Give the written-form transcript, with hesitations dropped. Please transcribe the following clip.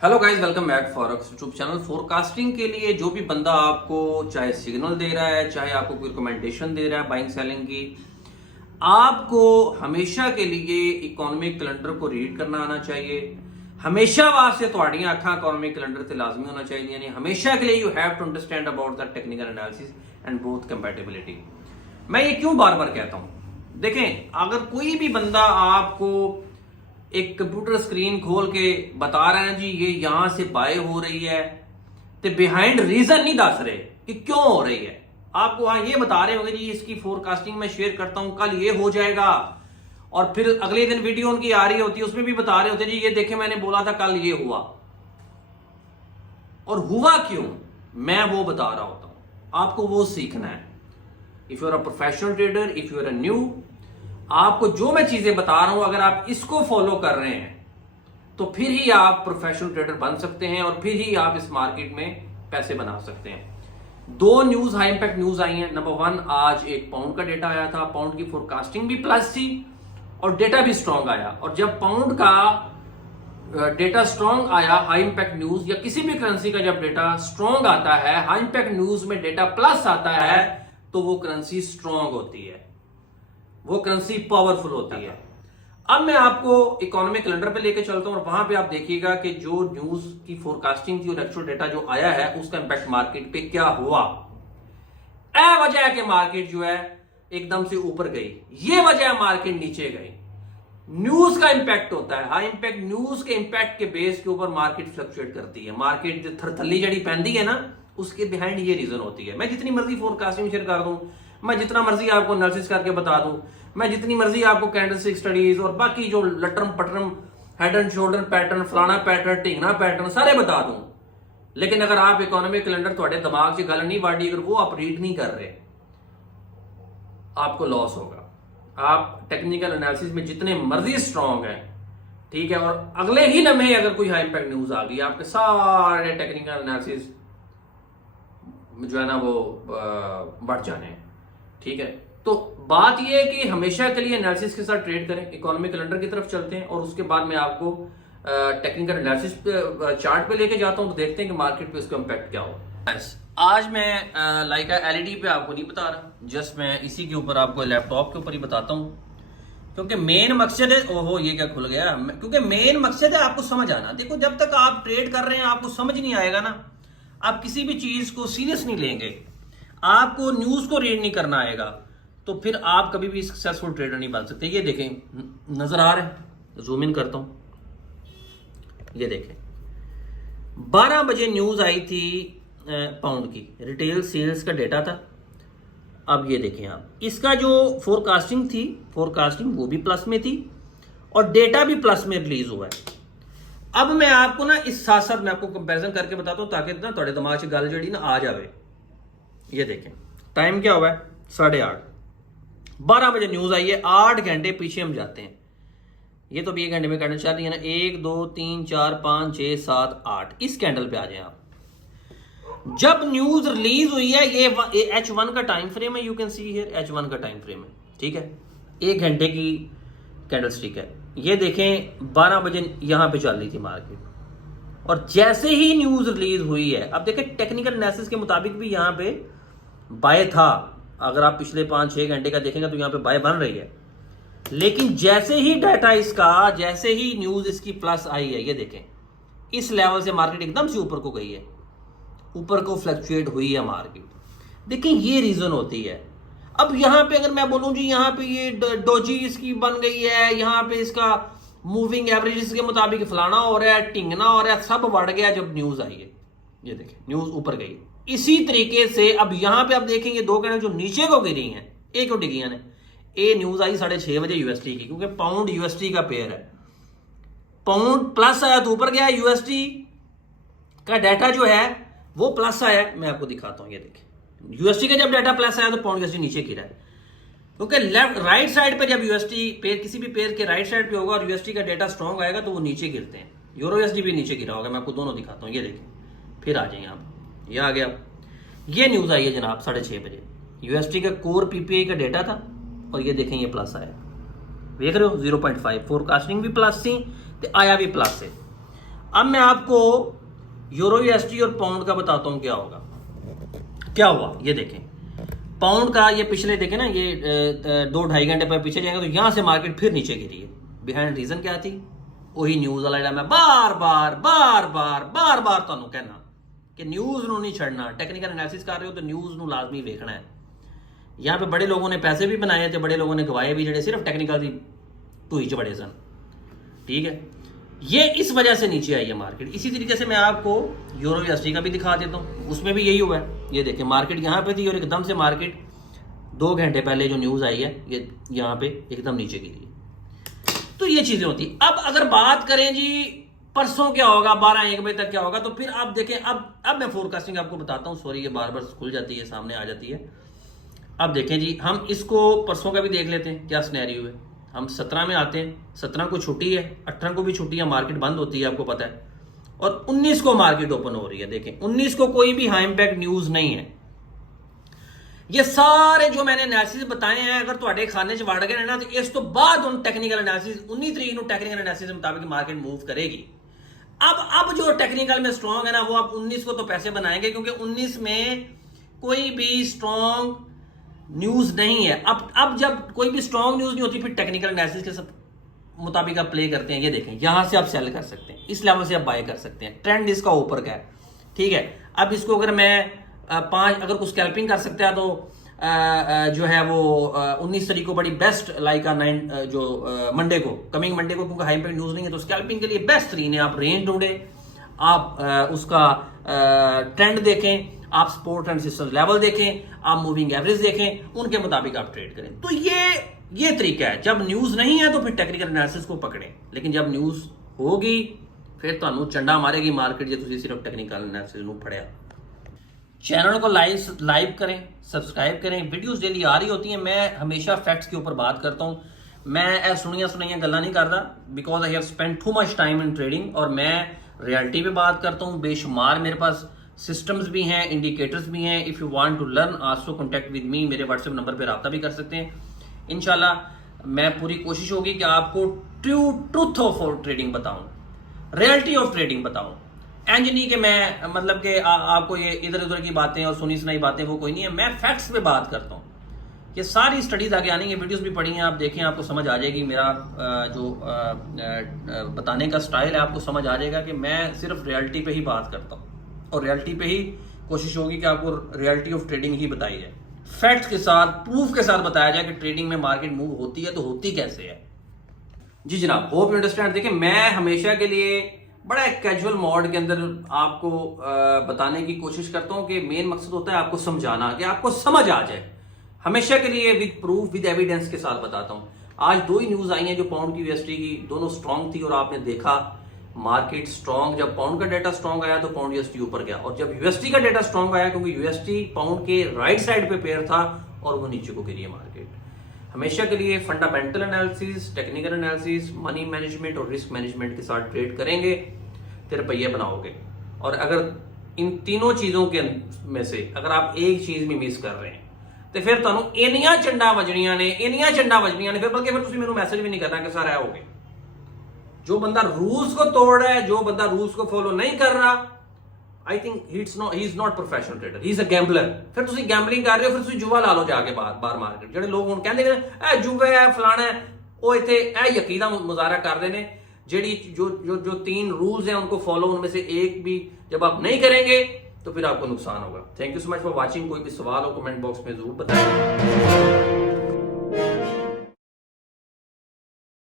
Hello guys, welcome back forex YouTube channel. Forecasting के लिए जो भी बंदा आपको चाहे सिग्नल दे रहा है, चाहे आपको कोई रिकमेंडेशन दे रहा है बाइंग सेलिंग की, आपको हमेशा के लिए इकोनॉमिक कैलेंडर को रीड करना आना चाहिए। हमेशा वास्ते ਤੁਹਾਡੀਆਂ ਅੱਖਾਂ इकोनॉमिक कैलेंडर ਤੇ ਲਾਜ਼ਮੀ होना चाहिए, यानी हमेशा के लिए you have to understand about the technical analysis and both compatibility. मैं ये क्यों बार बार कहता हूं, देखें, अगर कोई भी बंदा आपको एक कंप्यूटर स्क्रीन खोल के बता रहे हैं जी ये यहां से बाय हो रही है, तो बिहाइंड रीजन नहीं दस रहे कि क्यों हो रही है। आपको हाँ ये बता रहे होंगे जी इसकी फोरकास्टिंग में शेयर करता हूं, कल ये हो जाएगा, और फिर अगले दिन वीडियो उनकी आ रही होती है, उसमें भी बता रहे होते जी ये देखे मैंने बोला था कल ये हुआ, और हुआ क्यों मैं वो बता रहा होता हूं। आपको वो सीखना है। If you are a professional trader, if you are a new, आपको जो मैं चीजें बता रहा हूं अगर आप इसको फॉलो कर रहे हैं तो फिर ही आप प्रोफेशनल ट्रेडर बन सकते हैं और फिर ही आप इस मार्केट में पैसे बना सकते हैं। दो न्यूज, हाई इंपैक्ट न्यूज आई हैं। नंबर वन, आज एक पाउंड का डेटा आया था, पाउंड की फोरकास्टिंग भी प्लस थी और डेटा भी स्ट्रांग आया। और जब पाउंड का डेटा स्ट्रांग आया, हाई इंपैक्ट न्यूज या किसी भी करेंसी का जब डेटा स्ट्रांग आता है, हाई इंपैक्ट न्यूज में डेटा प्लस आता है, तो वो करेंसी स्ट्रांग होती है, वो करेंसी पावरफुल होती है। अब मैं आपको इकोनॉमिक कैलेंडर पे लेके चलता हूं और वहां पे आप देखिएगा कि जो न्यूज की फोरकास्टिंग थी और एक्चुअल डेटा जो आया है उसका इंपैक्ट मार्केट पे क्या हुआ। ए वजह के मार्केट जो है एकदम से ऊपर गई, ये वजह मार्केट नीचे गई। न्यूज का इंपैक्ट होता है, हाई इंपैक्ट न्यूज के इंपैक्ट के बेस के ऊपर मार्केट फ्लक्चुएट करती है। मार्केट जो थरथली जड़ी पहनती है ना, उसके बिहाइंड ये रीजन होती है। मैं जितनी मर्जी फोरकास्टिंग शेयर कर दूं, मैं जितना मर्जी आपको एनालिसिस करके बता दूं, मैं जितनी मर्जी आपको कैंडलस्टिक स्टडीज और बाकी जो लटरम पटरम हेड एंड शोल्डर पैटर्न, फलाना पैटर्न, ढींगना पैटर्न सारे बता दूं, लेकिन अगर आप इकोनॉमिक कैलेंडर थोड़े दिमाग से गल नहीं बाड़ी, अगर वो आप रीड नहीं कर रहे, आपको लॉस होगा। आप टेक्निकल एनालिसिस में जितने मर्जी स्ट्रांग है, ठीक है, और अगले ही लम्हे अगर कोई हाई इंपैक्ट न्यूज आ गई, आपके सारे टेक्निकल एनालिसिस जो है ना वो बढ़ जाने हैं। ठीक है, तो बात यह है कि हमेशा के लिए एनालिसिस के साथ ट्रेड करें। इकोनॉमिक कैलेंडर की तरफ चलते हैं और उसके बाद मैं आपको टेक्निकल एनालिसिस चार्ट पे लेके जाता हूं, तो देखते हैं कि मार्केट पे इसका इंपैक्ट क्या होगा। आज मैं लाइक एलईडी पे आपको नहीं बता रहा, जस्ट मैं इसी के ऊपर आपको लैपटॉप के ऊपर ही बताता हूं, क्योंकि मेन मकसद है, ओहो ये क्या खुल गया, क्योंकि मेन मकसद है आपको समझ आना। देखो, जब तक आप ट्रेड कर रहे हैं आपको समझ नहीं आएगा ना, आप किसी भी चीज को सीरियस नहीं लेंगे, आपको न्यूज को रीड नहीं करना आएगा, तो फिर आप कभी भी सक्सेसफुल ट्रेडर नहीं बन सकते। ये देखें, नजर आ रहा है, जूम इन करता हूं, ये देखें 12 बजे न्यूज आई थी पाउंड की, रिटेल सेल्स का डेटा था। अब ये देखें आप, इसका जो फोरकास्टिंग थी, फोरकास्टिंग वो भी प्लस में थी और डेटा भी प्लस में रिलीज हुआ है। अब मैं आपको ना इस साथ साथ मैं आपको कंपैरिजन करके बताता हूं ताकि ना थोड़े दिमाग से गल जड़ी ना आ जाए। ये देखें, टाइम क्या हुआ है, 8:30, 12 बजे न्यूज आई है, 8 घंटे पीछे हम जाते हैं। ये तो 1 घंटे में कैंडल चल रही है ना, 1 2 3 4 5 6 7 8, इस कैंडल पे आ जाए आप। जब न्यूज रिलीज हुई है, ये H1 का टाइम फ्रेम है, you can see here H1 का टाइम फ्रेम है, ठीक है, 1 घंटे की कैंडल स्टिक है। ये देखें 12 बजे यहां पे चल रही थी मार्केट, और जैसे ही न्यूज रिलीज हुई है, अब देखें टेक्निकल एनालिसिस के मुताबिक भी यहां पे बाय था। अगर आप पिछले 5-6 घंटे का देखेंगे तो यहां पे बाय बन रही है, लेकिन जैसे ही डाटा इसका, जैसे ही न्यूज इसकी प्लस आई है, ये देखें इस लेवल से मार्केट एकदम से ऊपर को गई है, ऊपर को फ्लक्चुएट हुई है मार्केट। देखें ये रीजन होती है। अब यहां पे अगर मैं बोलूं जी यहां पे ये डोजी इसकी बन गई है, यहां पे इसका मूविंग एवरेज के मुताबिक फलाना हो रहा है, टिंगना हो रहा है, सब बढ़ गया जब न्यूज आई है। ये देखें न्यूज ऊपर गई। इसी तरीके से अब यहां पे आप देखेंगे दो कैंडल जो नीचे को गिरी हैं, एक क्यों डिगी ने, ये न्यूज आई 6:30 बजे यूएसडी की, क्योंकि पाउंड यूएसडी का पेयर है। पाउंड प्लस आया तो ऊपर गया, यूएसडी का डाटा जो है वो प्लस आया। मैं आपको दिखाता हूं, ये देखें यूएसडी का जब डाटा प्लस आया तो पाउंड यूएसडी नीचे गिरा है, क्योंकि लेफ्ट राइट साइड पे जब यूएसडी पेयर किसी भी पेयर के राइट साइड पे होगा और यूएसडी का डाटा स्ट्रांग आएगा तो वो नीचे गिरते हैं। यूरो यूएसडी भी नीचे गिरा होगा, मैं आपको दोनों दिखाता हूं। ये देखें, फिर आ जाइए आप, ये आ गया, ये न्यूज आई है जनाब 6:30 बजे, यूएसडी का कोर पीपीआई का डेटा था और ये देखें ये प्लस आया, देख रहे हो 0.5, फोरकास्टिंग भी प्लस थी तो आया भी प्लस से। अब मैं आपको यूरो यूएसडी और पाउंड का बताता हूं क्या होगा। क्या हुआ ये देखें, पाउंड का ये पिछले देखें ना, ये 2-2.5 घंटे पर पीछे जाएंगे तो यहां से मार्केट फिर नीचे गिरी है। बिहाइंड रीजन क्या थी? वही न्यूज वाला ਜਿਹੜਾ मैं बार बार ਤੁਹਾਨੂੰ कहना कि न्यूज ਨੂੰ नहीं छड़ना। टेक्निकल एनालिसिस कर रहे हो तो न्यूज ਨੂੰ लाजमी देखना है। यहाँ पे बड़े लोगों ने पैसे भी बनाए थे, बड़े लोगों ने गवाए भी, ਜਿਹੜੇ सिर्फ टेक्निकल की टूई च बड़े सन। ठीक है, ये इस वजह से नीचे आई है मार्केट। इसी तरीके से मैं आपको यूरो यूएसडी का भी दिखा देता हूँ, उसमें भी यही हुआ है। ये देखें मार्केट यहाँ पे थी और एकदम से मार्केट 2 घंटे पहले जो न्यूज आई है ये यहाँ पे एकदम नीचे गिरी है। तो ये चीजें होती। अब अगर बात करें जी परसों क्या होगा, 12-1 बजे तक क्या होगा, तो फिर आप देखें। अब मैं फोरकास्टिंग आपको बताता हूँ। सॉरी, ये बार बार खुल जाती है, सामने आ जाती है। अब देखें जी, हम इसको परसों का भी देख लेते हैं क्या सिनेरियो है। हम 17 में आते हैं, 17 को छुट्टी है, 18 को भी छुट्टी है, मार्केट बंद होती है, आपको पता है। और 19 को मार्केट ओपन हो रही है। देखें 19 को कोई भी हाई इंपैक्ट न्यूज नहीं है। ये सारे जो मैंने एनालिसिस बताए हैं, अगर ਤੁਹਾਡੇ ਖਾਨੇ 'ਚ ਵੜ ਗਏ ਨਾ तो इस तो बाद उन टेक्निकल एनालिसिस 19 तरीक ਨੂੰ टेक्निकल एनालिसिस के मुताबिक मार्केट मूव करेगी। अब जो टेक्निकल में स्ट्रॉन्ग है ना, वो आप 19 को तो पैसे बनाएंगे, क्योंकि 19 में कोई भी स्ट्रॉन्ग न्यूज नहीं है। अब जब कोई भी स्ट्रॉन्ग न्यूज नहीं होती, फिर टेक्निकल एनालिसिस के सब मुताबिक आप प्ले करते हैं। ये देखें, यहां से आप सेल कर सकते हैं, इस लेवल से आप बाय कर सकते हैं। ट्रेंड इसका ऊपर का है। ठीक है, अब इसको अगर मैं 5 अगर कुछ स्कैल्पिंग कर सकता है तो जो है वो 19 तारीख को बड़ी बेस्ट लाइक 9 जो मंडे को, कमिंग मंडे को, क्योंकि हाई इंपैक्ट न्यूज नहीं है तो स्कैल्पिंग के लिए बेस्ट तरीन है। आप रेंज ढूंढें, आप उसका ट्रेंड देखें, आप सपोर्ट एंड रेजिस्टेंस लेवल देखें, आप मूविंग एवरेज देखें, उनके मुताबिक आप ट्रेड करें। तो ये तरीका है। जब न्यूज नहीं है तो फिर टेक्निकल एनालिसिस को पकड़ें, लेकिन जब न्यूज होगी फिर ਤੁਹਾਨੂੰ चंडा मारेगी मार्केट ਜੇ ਤੁਸੀਂ सिर्फ टेक्निकल एनालिसिस ਨੂੰ फड़िया। चैनल को लाइव करें, सब्सक्राइब करें। वीडियोस डेली आ रही होती हैं। मैं हमेशा फैक्ट्स के ऊपर बात करता हूं। मैं सुनिया गल्ला नहीं करता, because I have spent too much time in trading. और मैं रियलिटी पे बात करता हूं। बेशुमार मेरे पास सिस्टम्स भी हैं, इंडिकेटर्स भी हैं। If you want to learn also contact with me. मेरे व्हाट्सएप नंबर पर रब्ता भी कर सकते हैं। इंशाल्लाह मैं पूरी कोशिश होगी कि आपको ट्रूथ ऑफ ट्रेडिंग बताऊं, रियलिटी ऑफ ट्रेडिंग बताऊं। एंज नहीं कि मैं मतलब कि आपको ये इधर उधर की बातें और सुनी सुनाई बातें वो कोई नहीं है। मैं फैक्ट्स पे बात करता हूँ। ये सारी स्टडीज आगे आनी है, वीडियोस भी पढ़ी हैं, आप देखें, आपको समझ आ जाएगी। मेरा जो बताने का स्टाइल है आपको समझ आ जाएगा कि मैं सिर्फ रियलिटी पे ही बात करता हूँ और रियलिटी पे ही कोशिश होगी कि आपको रियलिटी ऑफ ट्रेडिंग ही बताई जाए, फैक्ट्स के साथ, प्रूफ के साथ बताया जाए कि ट्रेडिंग में मार्केट मूव होती है तो होती कैसे है। जी जनाब, होप यू अंडरस्टैंड। देखिए मैं हमेशा के लिए बड़ा एक कैजुअल मोड के अंदर आपको बताने की कोशिश करता हूं कि मेन मकसद होता है आपको समझाना, कि आपको समझ आ जाए। हमेशा के लिए विद प्रूफ, विद एविडेंस के साथ बताता हूं। आज 2 ही न्यूज आई हैं जो पाउंड की यूएसडी की, दोनों स्ट्रांग थी और आपने देखा मार्केट स्ट्रांग। जब पाउंड का डेटा स्ट्रांग आया तो पाउंड यूएसडी ऊपर गया, और जब यूएसडी का डेटा स्ट्रांग आया, क्योंकि यूएसडी पाउंड के राइट साइड पे पेयर था, और वो नीचे को गिरी है मार्केट। हमेशा के लिए fundamental analysis, technical analysis, money management और रिस्क मैनेजमेंट के साथ ट्रेड करेंगे तो रुपये बनाओगे। और अगर इन तीनों चीजों के में से अगर आप एक चीज भी मिस कर रहे हैं तो फिर ਤੁਹਾਨੂੰ ਇੰਨੀਆਂ ਚੰਡਾ ਵਜਣੀਆਂ ਨੇ, फिर बल्कि फिर ਤੁਸੀਂ ਮੈਨੂੰ मैसेज भी नहीं करना कि सर आओगे। जो बंदा रूल्स को तोड़ रहा है, जो बंदा रूल्स को फॉलो नहीं कर रहा, I think he is not professional trader, he is a gambler. फिर ਤੁਸੀਂ गैम्बलिंग कर रहे हो, फिर ਤੁਸੀਂ जुआ ला लो जाके बाहर मार्केट। ਜਿਹੜੇ लोग ਹੁਣ ਕਹਿੰਦੇ ਨੇ ਇਹ जुआ है फलाना है, ਉਹ ਇੱਥੇ ਇਹ ਯਕੀ ਦਾ ਮੁਜ਼ਾਹਰਾ ਕਰਦੇ ਨੇ। ਜਿਹੜੀ जो 3 रूल्स हैं उनको फॉलो, उनमें से एक भी जब आप नहीं करेंगे तो फिर आपको नुकसान होगा। Thank you so much for watching. कोई भी सवाल हो कमेंट बॉक्स में जरूर बताएं।